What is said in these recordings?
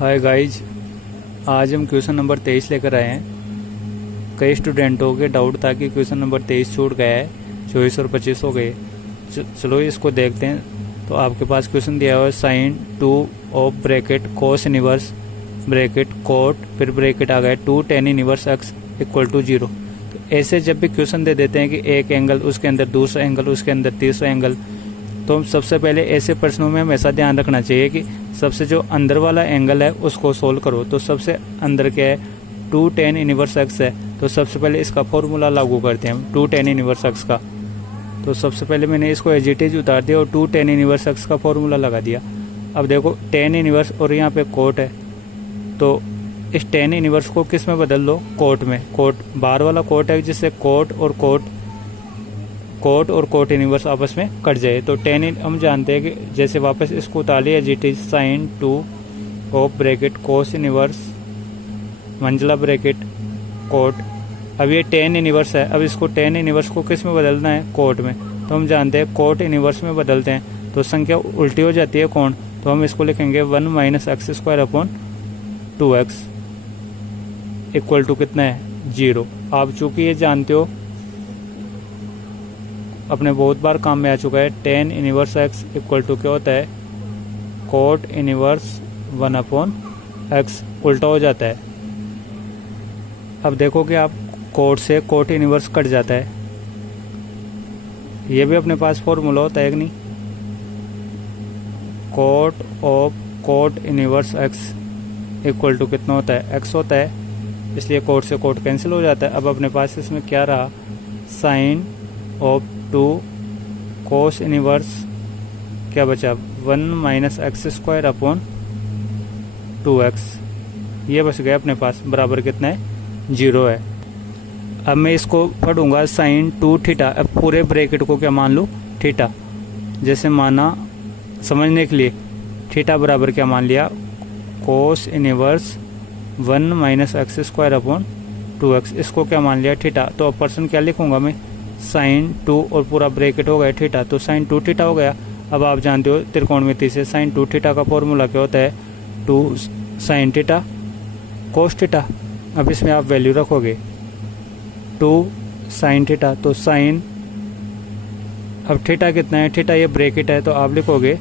Hi guys, आज हम question number 23 लेकर आए हैं। कई स्टूडेंटों के डाउट था कि क्वेश्चन नंबर 23 छूट गया है, 24 और 25 हो गए। चलो इसको देखते हैं। तो आपके पास क्वेश्चन दिया हुआ है sine 2 of bracket cos inverse bracket cot, फिर ब्रैकेट आ गया 2 tan inverse x equal to 0। तो ऐसे जब भी क्वेश्चन दे देते हैं कि एक एंगल, उसके अंदर दूसरा एंगल, उसके अंदर तीसरा एंगल, तो सबसे पहले ऐसे प्रश्नों में हमेशा ध्यान रखना चाहिए कि सबसे जो अंदर वाला एंगल है उसको सोल्व करो। तो सबसे अंदर क्या है, 2 tan इनवर्स x है। तो सबसे पहले इसका फॉर्मूला लागू करते हैं हम 2 tan इनवर्स x का। तो सबसे पहले मैंने इसको एज इट इज उतार दिया और 2 tan इनवर्स x का फॉर्मूला लगा दिया। अब देखो tan इनवर्स और यहाँ पे कोट है, तो इस tan इनवर्स को किस में बदल लो, कोट में। कोट बाहर वाला कोट है जिससे कोट और कोट इनवर्स आपस में कट जाए। तो tan हम जानते हैं कि जैसे वापस इसको उतार लिया, it is sine 2 of bracket cos inverse मंझला ब्रैकेट कोट। अब ये tan इनवर्स है, अब इसको tan इनवर्स को किस में बदलना है, कोट में। तो हम जानते हैं कोट इनवर्स में बदलते हैं तो संख्या उल्टी हो जाती है कोण। तो हम इसको लिखेंगे 1 minus x square upon 2x equal to कितना है, 0। आप चूंकि ये जानते हो, अपने बहुत बार काम में आ चुका है, tan inverse x equal to क्या होता है, कोट इनवर्स 1 अपॉन x, उल्टा हो जाता है। अब देखो कि आप कोट से कोट इनवर्स कट जाता है, ये भी अपने पास फॉर्मूला होता है कि नहीं, cot of cot inverse x equal to कितना होता है, x होता है, इसलिए कोट से कोट कैंसिल हो जाता है। अब अपने पास इसमें क्या रहा, साइन ऑफ 2 कोस इनवर्स क्या बचा, 1 minus x square upon 2x, ये बच गया अपने पास, बराबर कितना है, 0 है। अब मैं इसको पढ़ूंगा साइन 2 थीटा। अब पूरे ब्रैकेट को क्या मान लूँ, थीटा। जैसे माना समझने के लिए, थीटा बराबर क्या मान लिया, cos inverse 1 minus x square upon 2x, इसको क्या मान लिया, थीटा। तो अब पर्सन क्या लिखूंगा मैं, साइन 2 और पूरा ब्रैकेट हो गया थीटा, तो साइन 2 थीटा हो गया। अब आप जानते हो त्रिकोणमिति से साइन 2 थीटा का फॉर्मूला क्या होता है, 2 साइन थीटा कोस थीटा। अब इसमें आप वैल्यू रखोगे 2 साइन थीटा, तो साइन, अब थीटा कितना है, थीटा ये ब्रैकेट है, तो आप लिखोगे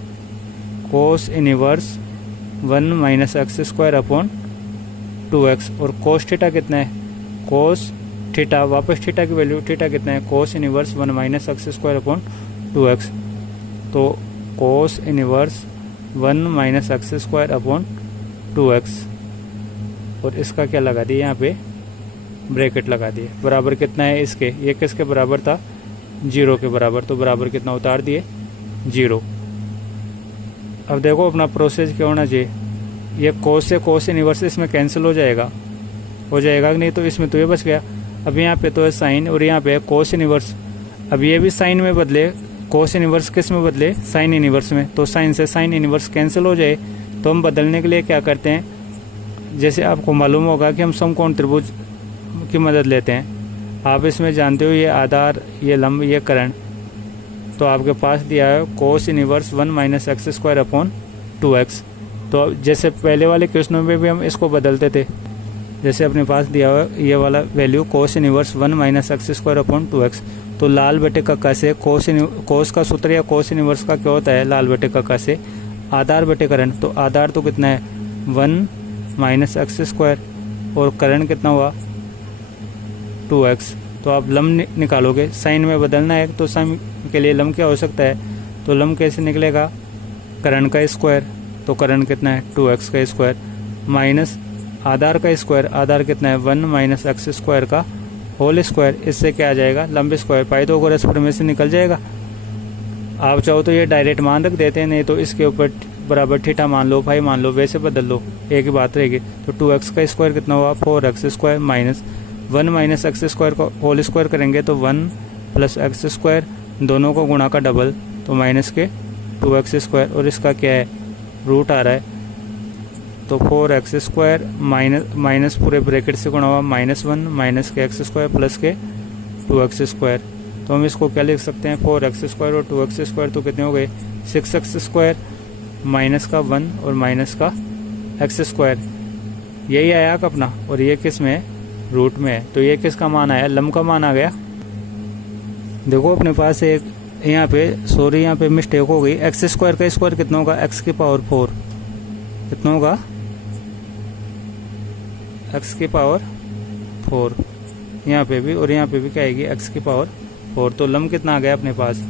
cos inverse 1 minus x square upon 2x। और कोस थीटा कितना है, कोस थीटा, वापस थीटा की वैल्यू, थीटा कितना है, cos inverse 1 minus x square upon 2x। तो cos inverse 1 minus x square upon 2x, और इसका क्या लगा दिए, यहाँ पे ब्रैकेट लगा दिए, बराबर कितना है इसके, ये किसके बराबर था, 0 के बराबर। तो बराबर कितना उतार दिए, 0। अब देखो अपना प्रोसेस क्या होना चाहिए, ये कोस से कोस इनवर्स इसमें कैंसिल हो जाएगा कि नहीं, तो इसमें तो ये बच गया। अब यहाँ पे तो है साइन और यहाँ पे है कोस इनवर्स। अब ये भी साइन में बदले, कोस इनवर्स किस में बदले, साइन इनवर्स में। तो साइन से साइन इनवर्स कैंसिल हो जाए, तो हम बदलने के लिए क्या करते हैं, जैसे आपको मालूम होगा कि हम समकोण त्रिभुज की मदद लेते हैं। आप इसमें जानते हो ये आधार, ये लंब, ये कर्ण। तो आपके पास दिया है cos inverse 1 minus x square upon 2x। तो जैसे पहले वाले क्वेश्चनों में भी हम इसको बदलते थे, जैसे अपने पास दिया हुआ ये वाला value cos inverse 1 minus x square upon 2x। तो लाल बटे कक्का से कोस का सूत्र या कोस इनवर्स का क्या होता है, लाल बटे कक्का से आधार बटे कर्ण। तो आधार तो कितना है, 1 माइनस एक्स स्क्वायर, और कर्ण कितना हुआ, 2x। तो आप लंब निकालोगे, साइन में बदलना है तो साइन के लिए लंब क्या हो सकता है, तो लंब कैसे निकलेगा, कर्ण का स्क्वायर। तो कर्ण कितना है, 2x का स्क्वायर, माइनस आधार का स्क्वायर, आधार कितना है, 1 माइनस एक्स स्क्वायर का होल स्क्वायर। इससे क्या आ जाएगा, लंब स्क्वायर, पाइथागोरस प्रमेय से निकल जाएगा। आप चाहो तो ये डायरेक्ट मान रख देते हैं, नहीं तो इसके ऊपर बराबर थीटा मान लो, फाई मान लो, वैसे बदल लो, एक ही बात रहेगी। तो 2x का स्क्वायर कितना हुआ, 4x square, minus 1 minus x square को होल स्क्वायर करेंगे तो 1 प्लस एक्स स्क्वायर, दोनों को गुणा का डबल, तो माइनस के 2x स्क्वायर, और इसका क्या है, रूट आ रहा है। तो 4x स्क्वायर माइनस पूरे ब्रैकेट से गुणा हुआ -1 माइनस के एक्स स्क्वायर प्लस के 2x स्क्वायर। तो हम इसको क्या लिख सकते हैं, 4x स्क्वायर और 2x स्क्वायर तो कितने हो गए, 6x स्क्वायर, माइनस का 1 और माइनस का एक्स स्क्वायर, यही आया का अपना, और ये किस में है, रूट में है। तो ये किसका मान आया, लम का मान आ गया। देखो अपने पास एक यहाँ पे, सॉरी यहाँ पे मिस्टेक हो गई, एक्स स्क्वायर का स्क्वायर कितना होगा, एक्स की पावर 4, कितना होगा, एक्स की पावर 4 यहाँ पे भी, और यहाँ पे भी क्या आएगी, एक्स की पावर 4। तो लम कितना आ गया अपने पास,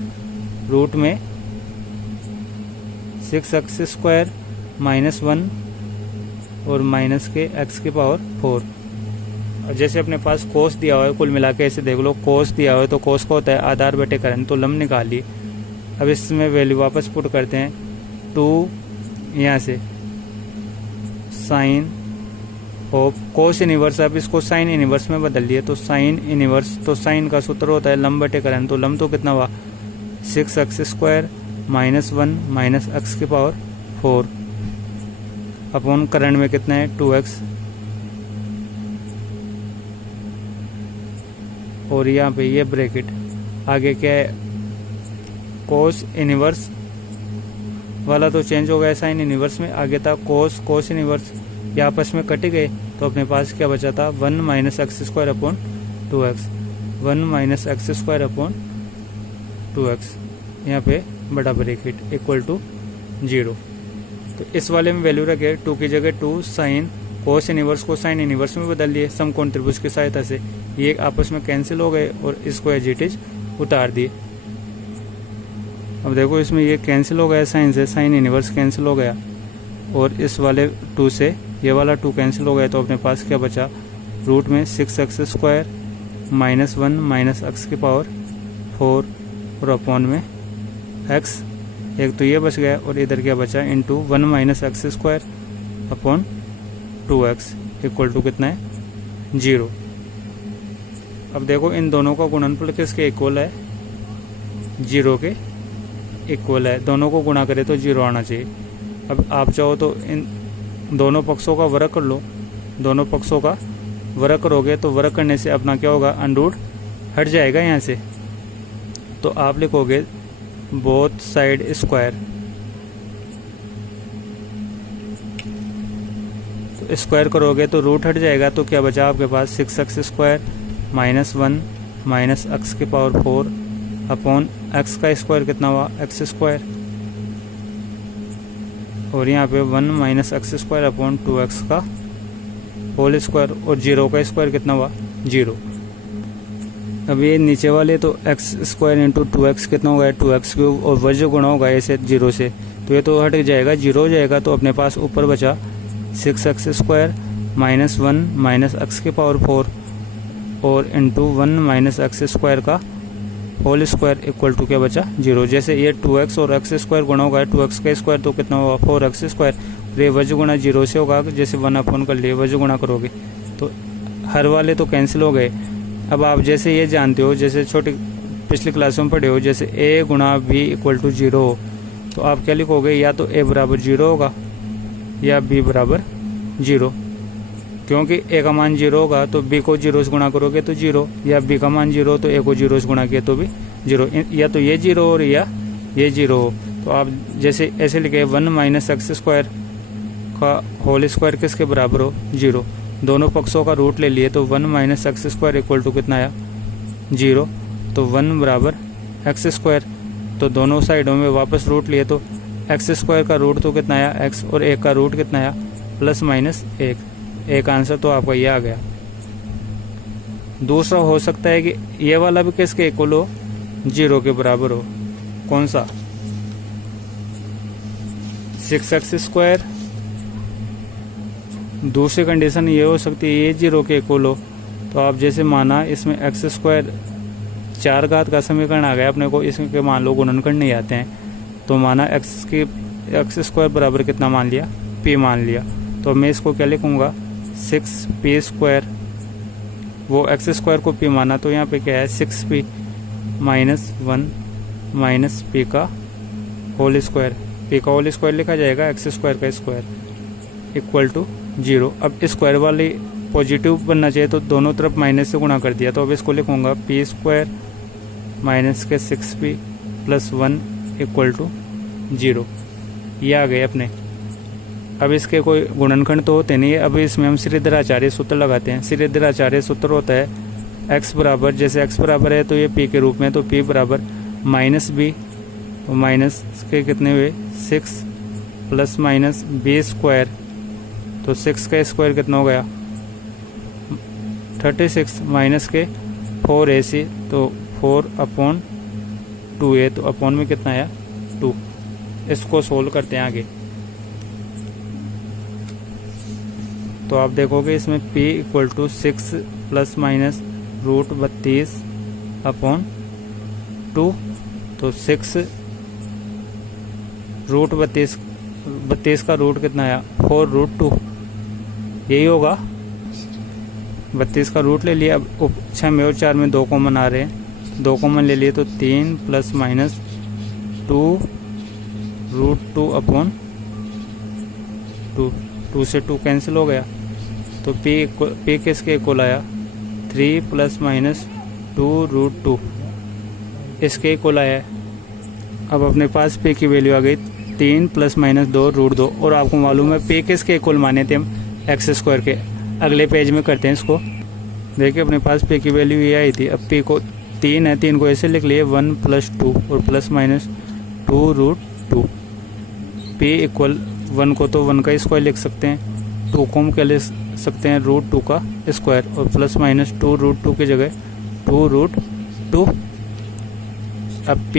रूट में 6x स्क्वायर माइनस 1 और माइनस के एक्स की पावर 4। और जैसे अपने पास कोस दिया हुआ है, कुल मिला के ऐसे देख लो, कोस दिया हुआ है तो कोस का होता है आधार बटे करंट, तो लम निकाल ली। अब इसमें वैल्यू वापस पुट करते हैं, 2 यहाँ से साइन ऑफ कोस इनवर्स, अब इसको साइन इनवर्स में बदल दिए, तो साइन इनवर्स, तो साइन का सूत्र होता है लम बटे करंट, तो लम तो कितना हुआ 6x square minus 1 minus x की पावर 4 अपॉन करंट में कितना है 2x, और यहाँ पे ये ब्रैकेट, आगे क्या है कोस इनवर्स वाला तो चेंज हो गया साइन इनवर्स में, आगे था कोस, कोस इनवर्स, ये आपस में कट गए, तो अपने पास क्या बचा था 1 minus x square upon 2x, 1 minus x square upon 2x, यहाँ पे बड़ा ब्रैकेट इक्वल टू 0। तो इस वाले में वैल्यू रखे 2 की जगह 2 साइन कोस इनवर्स को साइन इनवर्स में बदल लिए समकोण त्रिभुज की सहायता से, ये आपस में कैंसिल हो गए और इसको एज इट इज उतार दिए। अब देखो इसमें ये कैंसिल हो गया साइन से, साइन इनवर्स कैंसिल हो गया, और इस वाले 2 से ये वाला 2 कैंसिल हो गया, तो अपने पास क्या बचा, रूट में 6x square minus 1 minus x की पावर 4 और अपॉन में x, एक तो ये बच गया, और इधर क्या बचा into 1 minus x square upon 2x equal to कितना है 0। अब देखो इन दोनों का गुणनफल किसके इक्वल है, 0 के इक्वल है, दोनों को गुणा करें तो 0 आना चाहिए। अब आप चाहो तो इन दोनों पक्षों का वर्ग कर लो, दोनों पक्षों का वर्ग करोगे तो वर्ग करने से अपना क्या होगा, अंडरूट हट जाएगा यहाँ से, तो आप लिखोगे बोथ साइड स्क्वायर, तो स्क्वायर करोगे तो रूट हट जाएगा, तो क्या बचा आपके पास 6x square minus 1 minus x की पावर 4 अपॉन एक्स का स्क्वायर कितना हुआ एक्स स्क्वायर, और यहाँ पे 1 minus x square upon 2x का होल स्क्वायर, और 0 का स्क्वायर कितना हुआ 0। अब ये नीचे वाले तो एक्स स्क्वायर इंटू 2x कितना होगा 2x क्यूब, और वज्र गुणा होगा ऐसे 0 से, तो ये तो हट जाएगा 0 हो जाएगा, तो अपने पास ऊपर बचा 6x square minus 1 minus x की पावर 4 और इंटू 1 माइनस एक्स स्क्वायर का होल स्क्वायर इक्वल टू क्या बचा 0। जैसे ये 2x और एक्स स्क्वायर गुणा होगा 2x का स्क्वायर तो कितना होगा 4x स्क्वायर, ये वज्र गुणा 0 से होगा, जैसे 1 अपॉन कर लिए वज्र गुणा करोगे तो हर वाले तो कैंसिल हो गए। अब आप जैसे ये जानते हो, जैसे छोटी पिछली क्लासों में पढ़े हो, जैसे a गुणा b इक्वल टू 0 हो, तो आप क्या लिखोगे, या तो a बराबर 0 होगा या b बराबर 0, क्योंकि a का मान 0 होगा तो b को 0 से गुणा करोगे तो 0, या b का मान 0 तो a को 0 से गुणा किया तो भी 0, या तो ये 0 हो या ये 0 हो। तो आप जैसे ऐसे लिखे 1 माइनस एक्स स्क्वायर का होल स्क्वायर किसके बराबर हो 0, दोनों पक्षों का रूट ले लिए तो 1 minus x square equal to कितना आया 0, तो 1 बराबर एक्स स्क्वायर, तो दोनों साइडों में वापस रूट लिए तो एक्स स्क्वायर का रूट तो कितना आया x, और 1 का रूट कितना आया प्लस माइनस 1, एक आंसर तो आपका ये आ गया। दूसरा हो सकता है कि ये वाला भी किसके इक्वल हो 0 के बराबर हो, कौन सा 6x स्क्वायर, दूसरी कंडीशन ये हो सकती है ये 0 के इक्वल हो, तो आप जैसे माना इसमें एक्स स्क्वायर 4 घात का समीकरण आ गया अपने को, इसके मान लो गुणनखंड नहीं आते हैं, तो माना एक्स स्क्वायर बराबर कितना मान लिया p मान लिया, तो मैं इसको क्या लिखूंगा 6p स्क्वायर, वो एक्स स्क्वायर को p माना तो यहाँ पे क्या है 6p माइनस 1 माइनस p का होल स्क्वायर, p का होल स्क्वायर लिखा जाएगा एक्स स्क्वायर का स्क्वायर इक्वल टू 0। अब स्क्वायर वाली पॉजिटिव बनना चाहिए तो दोनों तरफ माइनस से गुणा कर दिया, तो अब इसको लिखूंगा p स्क्वायर माइनस के 6p प्लस 1 इक्वल टू 0, ये आ गए अपने। अब इसके कोई गुणनखंड तो होते नहीं है। अब इसमें हम श्रीधराचार्य सूत्र लगाते हैं। श्रीधराचार्य सूत्र होता है x बराबर, जैसे x बराबर है तो ये p के रूप में, तो p बराबर माइनस बी, तो माइनस के कितने हुए 6 प्लस माइनस बी स्क्वायर, तो 6 का स्क्वायर कितना हो गया 36 माइनस के 4ac, तो 4/2a, तो अपॉन में कितना आया 2। इसको सोल्व करते हैं आगे। तो आप देखोगे इसमें p equal to 6 plus minus √32/2, तो 6 √32 का रूट कितना आया 4√2, यही होगा। 32 का रूट ले लिया। अब 6 में और 4 में 2 कॉमन आ रहे हैं, 2 कॉमन ले लिए, तो 3 प्लस माइनस 2√2/2, 2 से 2 कैंसिल हो गया, तो p किसके इक्वल आया 3 प्लस माइनस 2√2, इसके इक्वल आया है। अब अपने पास p की वैल्यू आ गई 3 प्लस माइनस 2√2, और आपको मालूम है p किसके इक्वल माने थे हम x स्क्वायर के। अगले पेज में करते हैं इसको। देखिए अपने पास p की वैल्यू ये आई थी। अब p को 3 है, 3 को ऐसे लिख लिए 1 प्लस 2 और प्लस माइनस 2√2। p इक्वल 1 को तो 1 का स्क्वायर लिख सकते हैं, 2 को हम क्या लिख सकते हैं √2 का स्क्वायर, और प्लस माइनस 2√2 की जगह 2√2। अब p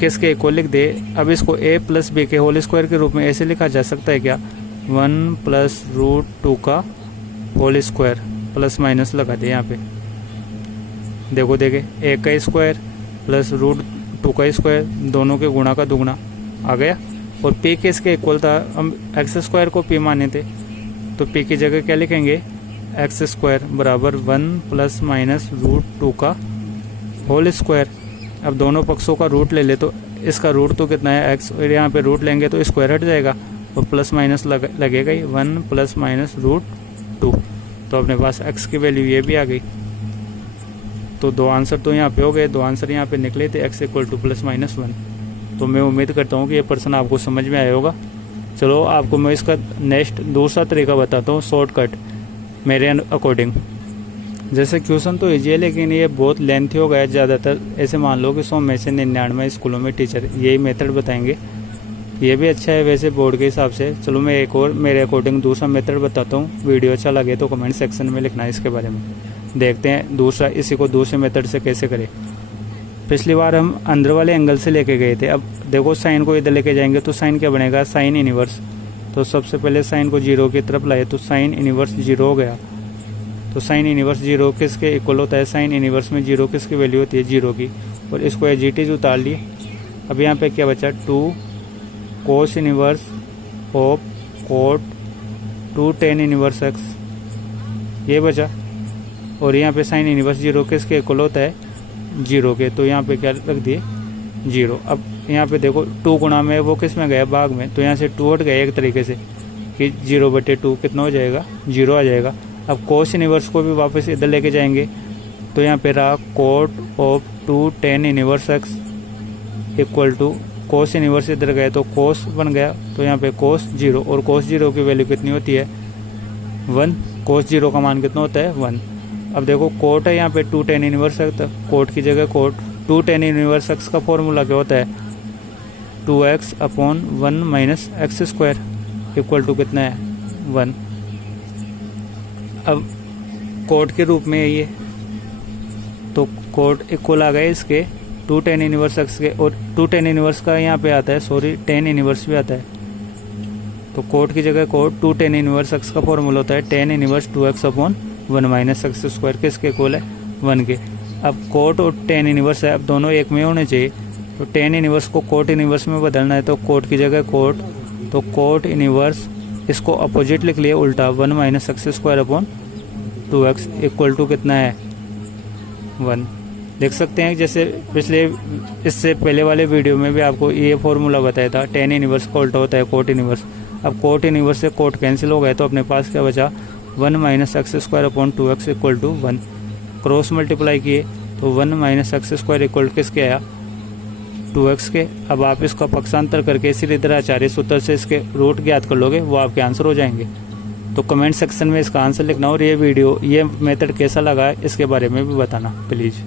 किसके इक्वल लिख दे। अब इसको a प्लस b के होल स्क्वायर के रूप में ऐसे लिखा जा सकता है क्या 1 प्लस √2 का होल स्क्वायर, प्लस माइनस लगा दे यहाँ पे। देखो देखे a का स्क्वायर प्लस √2 का स्क्वायर, दोनों के गुणा का दुगुना आ गया। और p किसके इक्वल था, हम x स्क्वायर को p माने थे, तो p की जगह क्या लिखेंगे x स्क्वायर बराबर 1 प्लस माइनस √2 का होल स्क्वायर। अब दोनों पक्षों का रूट ले ले, तो इसका रूट तो कितना है x, और यहाँ पे रूट लेंगे तो स्क्वायर हट जाएगा और प्लस माइनस लगेगा ही, 1 प्लस माइनस √2। तो अपने पास x की वैल्यू ये भी आ गई। तो 2 आंसर तो यहाँ पे हो गए, 2 आंसर यहाँ पे निकले थे x equal two plus minus 1। तो मैं उम्मीद करता हूँ कि ये पर्सन आपको समझ में आया होगा। चलो आपको मैं इसका नेक्स्ट दूसरा तरीका बताता हूँ, शॉर्टकट मेरे अकॉर्डिंग। जैसे क्वेश्चन तो ईजी है लेकिन ये बहुत लेंथी हो गया ज़्यादातर। ऐसे मान लो कि 100 में से 99 स्कूलों में टीचर यही मेथड बताएंगे। ये भी अच्छा है वैसे बोर्ड के हिसाब से। चलो मैं एक और मेरे अकॉर्डिंग दूसरा मेथड बताता हूँ। वीडियो अच्छा लगे तो कमेंट सेक्शन में लिखना है इसके बारे में। देखते हैं दूसरा इसी को दूसरे मेथड से कैसे करें। पिछली बार हम अंदर वाले एंगल से लेके गए थे। अब देखो साइन को इधर लेके जाएंगे तो साइन क्या बनेगा साइन इनवर्स। तो सबसे पहले साइन को 0 की तरफ लाए तो साइन इनवर्स 0 हो गया। तो साइन इनवर्स 0 किसके इक्वल होता है, साइन इनवर्स में 0 किसकी वैल्यू होती है 0 की। और इसको एज इट इज उतार लिए। अब यहाँ पे क्या बचा 2 cos inverse of cot 2 tan inverse x, ये बचा। और यहाँ पे साइन इनवर्स 0 किसके इक्वल होता है 0 के। तो यहाँ पे क्या रख दिए 0। अब यहाँ पे देखो 2 गुणा में वो किस में गया भाग में, तो यहाँ से 2 हट गया एक तरीके से कि 0/2 कितना हो जाएगा 0 आ जाएगा। अब कोस इनवर्स को भी वापस इधर लेके जाएंगे तो यहाँ पे रहा cot of 2 tan inverse x equal to cos inverse इधर गए तो कोस बन गया। तो यहाँ पे कोस 0 और कोस 0 की वैल्यू कितनी होती है 1। कोस 0 का मान कितना होता है 1। अब देखो कोट है यहाँ पे 2 tan इनवर्स x, कोट की जगह कोट 2 tan इनवर्स x का फॉर्मूला क्या होता है 2x/1 minus x square equal to कितना है 1। अब कोट के रूप में है ये, तो कोट इक्वल आ गए इसके 2 tan इनवर्स x के। और 2 tan इनवर्स का यहाँ पे आता है tan इनवर्स भी आता है। तो कोट की जगह कोट 2 tan इनवर्स x का फॉर्मूला होता है tan inverse 2x/1 minus x square किसके इक्वल है 1 के। अब कोट और tan इनवर्स है, अब दोनों एक में होने चाहिए। तो tan इनवर्स को कोट इनवर्स में बदलना है तो कोट की जगह कोट, तो कोट इनवर्स इसको अपोजिट लिख लिए उल्टा 1 minus x square 2x equal to कितना है 1। देख सकते हैं जैसे पिछले इससे पहले वाले वीडियो में भी आपको ये फॉर्मूला बताया था tan इनवर्स का उल्टा होता है कोट इनवर्स। अब कोट इनवर्स से कोट कैंसिल हो गए तो अपने पास क्या बचा 1 minus x square 2x equal to 1। Cross multiply किए तो 1 माइनस एक्स स्क्वायर इक्वल किसके आया 2x के। अब आप इसका पक्षांतर करके इसी तरह आचार्य सूत्र से इसके रूट ज्ञात कर लोगे, वो आपके आंसर हो जाएंगे। तो कमेंट सेक्शन में इसका आंसर लिखना और ये वीडियो ये मेथड कैसा लगा है इसके बारे में भी बताना प्लीज़।